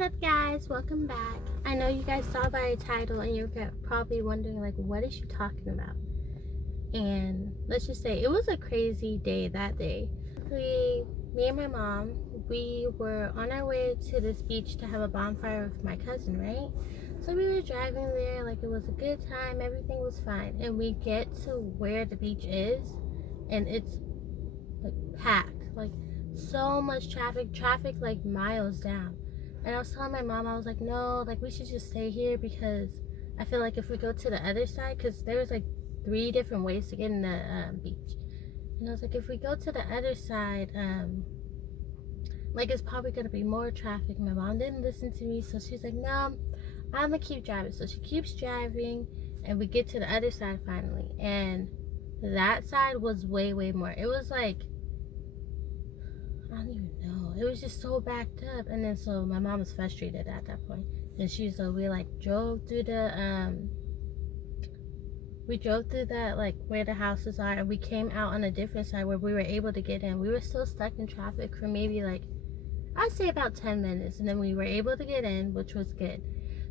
What's up, guys? Welcome back. I know you guys saw by the title and you're probably wondering, like, what is she talking about? And let's just say it was a crazy day that day. Me and my mom, we were on our way to this beach to have a bonfire with my cousin, right? So we were driving there, like, it was a good time, everything was fine. And we get to where the beach is, and it's like packed, like so much traffic like miles down. And I was telling my mom, I was like, no, like, we should just stay here because I feel like if we go to the other side, because there was like 3 different ways to get in the beach. And I was like, if we go to the other side, like, it's probably going to be more traffic. My mom didn't listen to me, so she's like, no, I'm going to keep driving. So she keeps driving, and we get to the other side finally. And that side was way more. It was like, I don't even know. It was just so backed up. And then so my mom was frustrated at that point. And we like drove through that, like, where the houses are, and we came out on a different side where we were able to get in. We were still stuck in traffic for maybe, like, I'd say about 10 minutes, and then we were able to get in, which was good.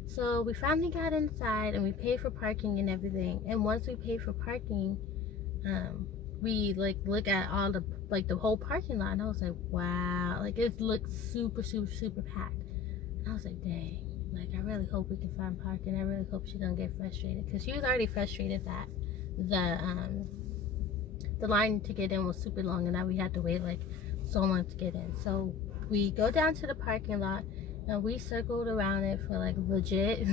So we finally got inside and we paid for parking and everything. And once we paid for parking, we like look at all the, like, the whole parking lot, and I was like, wow, like, it looks super packed. And I was like, dang, like, I really hope we can find parking. I really hope she don't get frustrated, because she was already frustrated that the line to get in was super long, and now we had to wait like so long to get in. So we go down to the parking lot, and we circled around it for, like, legit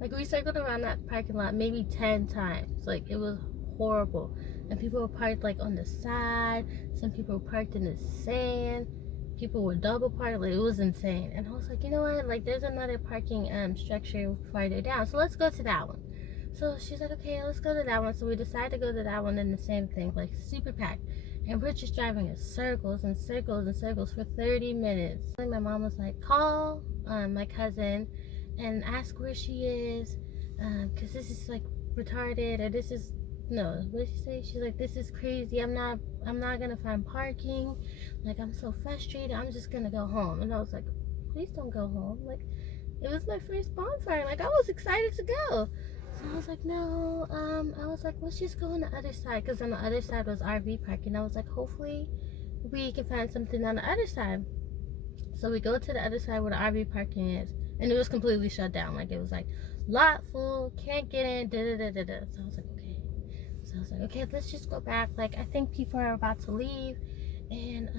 like, we circled around that parking lot maybe 10 times. Like, it was horrible. And people were parked, like, on the side. Some people were parked in the sand. People were double parked. Like, it was insane. And I was like, you know what, like, there's another parking structure farther down, so let's go to that one. So she's like, okay, let's go to that one. So we decided to go to that one, and the same thing, like, super packed. And we're just driving in circles and circles and circles for 30 minutes. And my mom was like, call my cousin and ask where she is, because this is, like, retarded, or this is, no, what did she say? She's like, this is crazy. I'm not gonna find parking. Like, I'm so frustrated. I'm just gonna go home. And I was like, please don't go home. Like, it was my first bonfire. Like, I was excited to go. So I was like, no, I was like, let's just go on the other side, because on the other side was RV parking. I was like, hopefully we can find something on the other side. So we go to the other side where the RV parking is, and it was completely shut down. Like, it was like, lot full, can't get in, So I was like, okay. So I was like, okay, let's just go back. Like, I think people are about to leave, and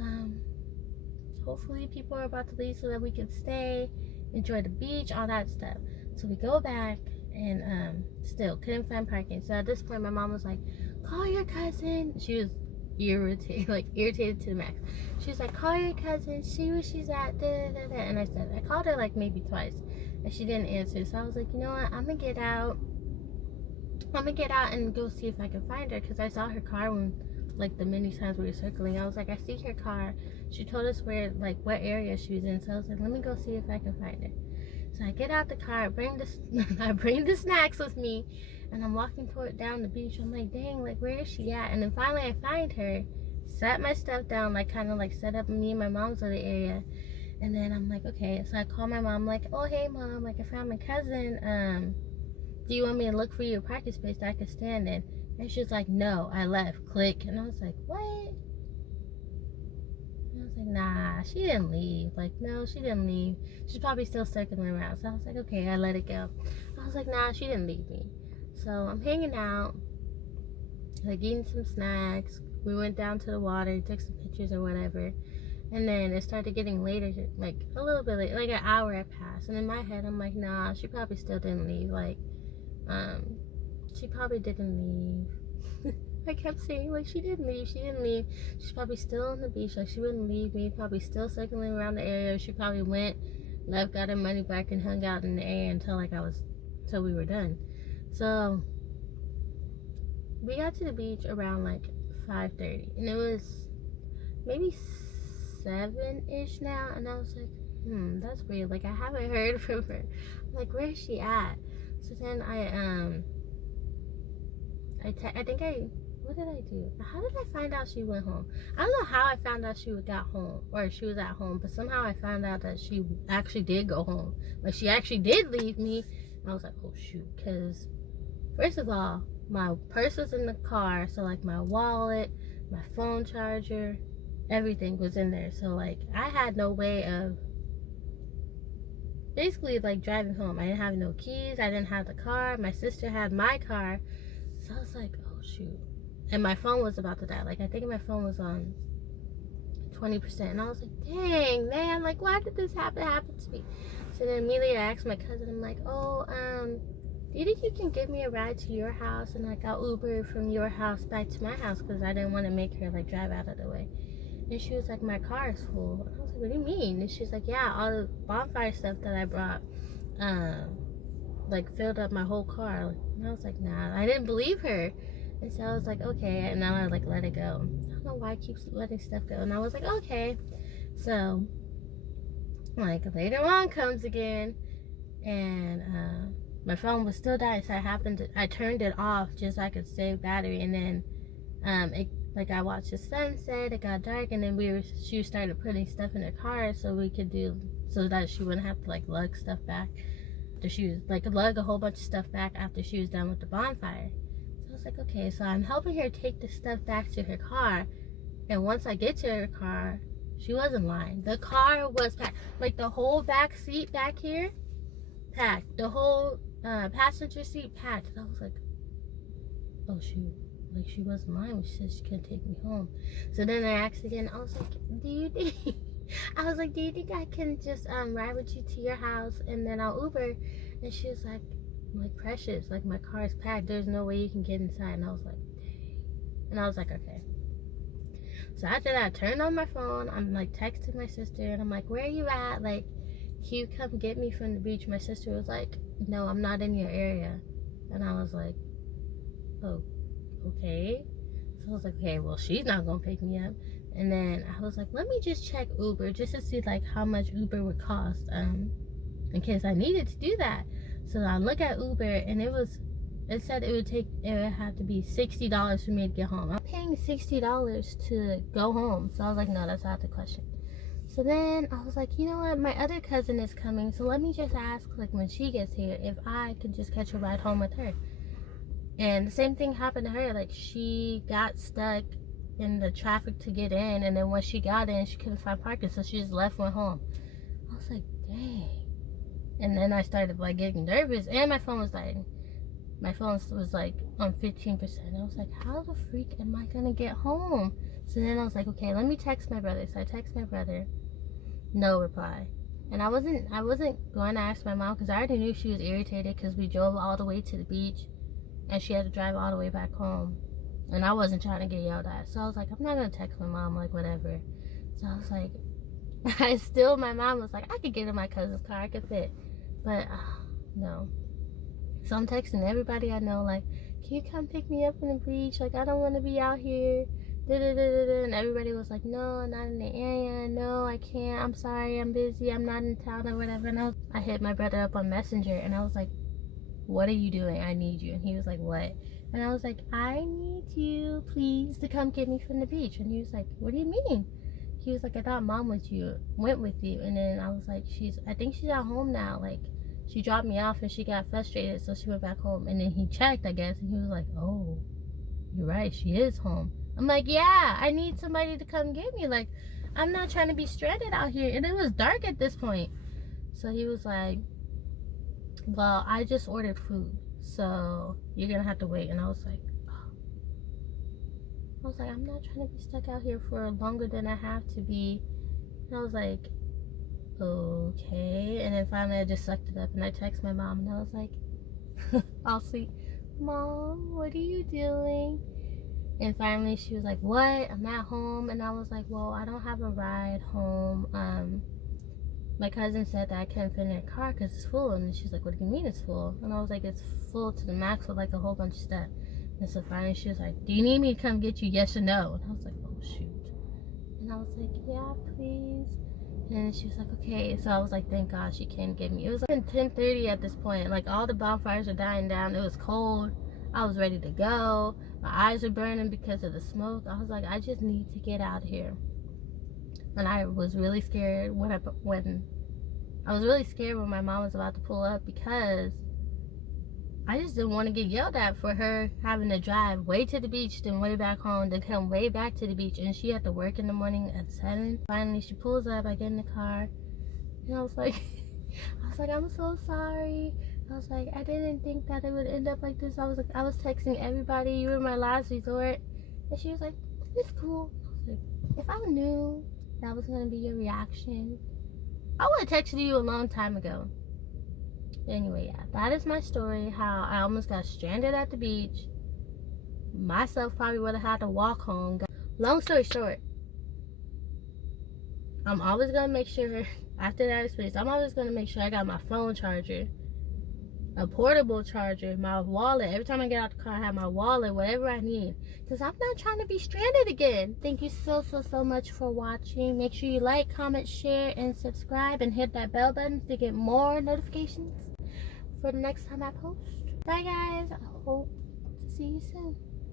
hopefully people are about to leave so that we can stay, enjoy the beach, all that stuff. So we go back, and still couldn't find parking. So at this point, my mom was like, call your cousin. She was irritated to the max. She was like, call your cousin, see where she's at, And I called her like maybe twice, and she didn't answer. So I was like, you know what, I'm gonna get out and go see if I can find her, because I saw her car when, like, the many times we were circling. I was like, I see her car. She told us where, like, what area she was in. So I was like, let me go see if I can find her. So I get out the car, I bring the snacks with me, and I'm walking down the beach. I'm like, dang, like, where is she at? And then finally I find her, sat my stuff down, like, kind of like set up me and my mom's other area. And then I'm like, okay. So I call my mom, like, oh, hey mom, like, I found my cousin. Do you want me to look for you a parking space that I can stand in? And she's like, no, I left. Click. And I was like, what? And I was like, nah, she didn't leave. Like, no, she didn't leave. She's probably still circling around. So I was like, okay, I let it go. I was like, nah, she didn't leave me. So I'm hanging out, like, eating some snacks. We went down to the water, took some pictures or whatever. And then it started getting later, like a little bit late, like an hour had passed. And in my head, I'm like, nah, she probably still didn't leave. Like, she probably didn't leave. I kept saying, like, she didn't leave. She's probably still on the beach. Like, she wouldn't leave me. Probably still circling around the area. She probably went, left, got her money back, and hung out in the area until we were done. So we got to the beach around like 5:30, and it was maybe 7-ish now. And I was like, that's weird. Like, I haven't heard from her. I'm like, where is she at? So then what did I do? How did I find out she went home? I don't know how I found out she got home, or she was at home, but somehow I found out that she actually did go home. Like, she actually did leave me. And I was like, oh shoot, because first of all, my purse was in the car, so like my wallet, my phone charger, everything was in there. So like I had no way of basically like driving home. I didn't have no keys, I didn't have the car. My sister had my car. So I was like, oh shoot. And my phone was about to die. Like, I think my phone was on 20%. And I was like, dang, man, like, why did this happen to me? So then immediately I asked my cousin, I'm like, oh, do you think you can give me a ride to your house? And like, I'll Uber from your house back to my house, because I didn't want to make her like drive out of the way. And she was like, my car is full. And I was like, what do you mean? And she's like, yeah, all the bonfire stuff that I brought, like filled up my whole car. And I was like, nah, I didn't believe her. And so I was like, okay. And now I like let it go. I don't know why I keep letting stuff go. And I was like, okay. So like later on comes again, and my phone was still dying. So I turned it off just so I could save battery. And then like I watched the sunset, it got dark, and then she started putting stuff in her car so that she wouldn't have to like lug stuff back after she was like lug a whole bunch of stuff back after she was done with the bonfire. So I was like, okay, so I'm helping her take the stuff back to her car, and once I get to her car, she wasn't lying. The car was packed. Like the whole back seat back here, packed. The whole passenger seat packed. And I was like, oh shoot. Like, she wasn't lying. She said she couldn't take me home. So then I asked again. I was like, do you think I can just ride with you to your house and then I'll Uber? And she was like, Precious, like my car is packed. There's no way you can get inside. And I was like, dang. And I was like, okay. So after that, I turned on my phone. I'm like texting my sister, and I'm like, where are you at? Like, can you come get me from the beach? My sister was like, no, I'm not in your area. And I was like, oh, okay. So I was like, okay, well, she's not gonna pick me up. And then I was like, let me just check Uber just to see like how much Uber would cost in case I needed to do that. So I look at Uber, and it said it would have to be $60 for me to get home. I'm paying $60 to go home. So I was like, no, that's out of the question. So then I was like, you know what, my other cousin is coming, so let me just ask like when she gets here if I could just catch a ride home with her. And the same thing happened to her. Like, she got stuck in the traffic to get in, and then when she got in, she couldn't find parking, so she just went home. I was like, dang. And then I started like getting nervous, and my phone was dying. My phone was like on 15%. I was like, how the freak am I gonna get home? So then I was like, okay, let me text my brother. So I text my brother. No reply. And I wasn't going to ask my mom, because I already knew she was irritated because we drove all the way to the beach and she had to drive all the way back home, and I wasn't trying to get yelled at. So I was like, I'm not gonna text my mom, like whatever. So I was like, my mom was like, I could get in my cousin's car, I could fit, but no. So I'm texting everybody I know, like, can you come pick me up from the beach? Like, I don't want to be out here. And everybody was like, no, not in the area. No, I can't. I'm sorry. I'm busy. I'm not in town or whatever. And I hit my brother up on Messenger, and I was like, what are you doing? I need you. And he was like, what? And I was like, I need you, please, to come get me from the beach. And he was like, what do you mean? He was like, I thought mom went with you. And then I was like, I think she's at home now. Like, she dropped me off and she got frustrated, so she went back home. And then he checked, I guess, and he was like, oh, you're right, she is home. I'm like, yeah, I need somebody to come get me. Like, I'm not trying to be stranded out here. And it was dark at this point. So he was like, well, I just ordered food, so you're gonna have to wait. And I was like, oh. I'm not trying to be stuck out here for longer than I have to be. And I was like, okay. And then finally I just sucked it up, and I texted my mom, and I was like, all sweet, Mom, what are you doing? And finally she was like, what? I'm at home. And I was like, well, I don't have a ride home. My cousin said that I couldn't fit in her car because it's full. And she's like, what do you mean it's full? And I was like, it's full to the max with like a whole bunch of stuff. And so finally she was like, do you need me to come get you, yes or no? And I was like, oh shoot. And I was like, yeah, please. And she was like, okay. So I was like, thank God she came get me. It was like 10:30 at this point. Like, all the bonfires were dying down. It was cold. I was ready to go. My eyes are burning because of the smoke. I was like, I just need to get out of here. And I was really scared when my mom was about to pull up, because I just didn't want to get yelled at for her having to drive way to the beach, then way back home, then come way back to the beach. And she had to work in the morning at 7. Finally, she pulls up. I get in the car. And I was like, I'm so sorry. I was like, I didn't think that it would end up like this. I was texting everybody. You were my last resort. And she was like, it's cool. I was like, if I knew that was going to be your reaction, I would have texted you a long time ago. Anyway, yeah, that is my story. How I almost got stranded at the beach. Myself probably would have had to walk home. Long story short, I'm always going to make sure, after that experience, I'm always going to make sure I got my phone charger, a portable charger, my wallet. Every time I get out the car, I have my wallet, whatever I need. Because I'm not trying to be stranded again. Thank you so much for watching. Make sure you like, comment, share, and subscribe. And hit that bell button to get more notifications for the next time I post. Bye, guys. I hope to see you soon.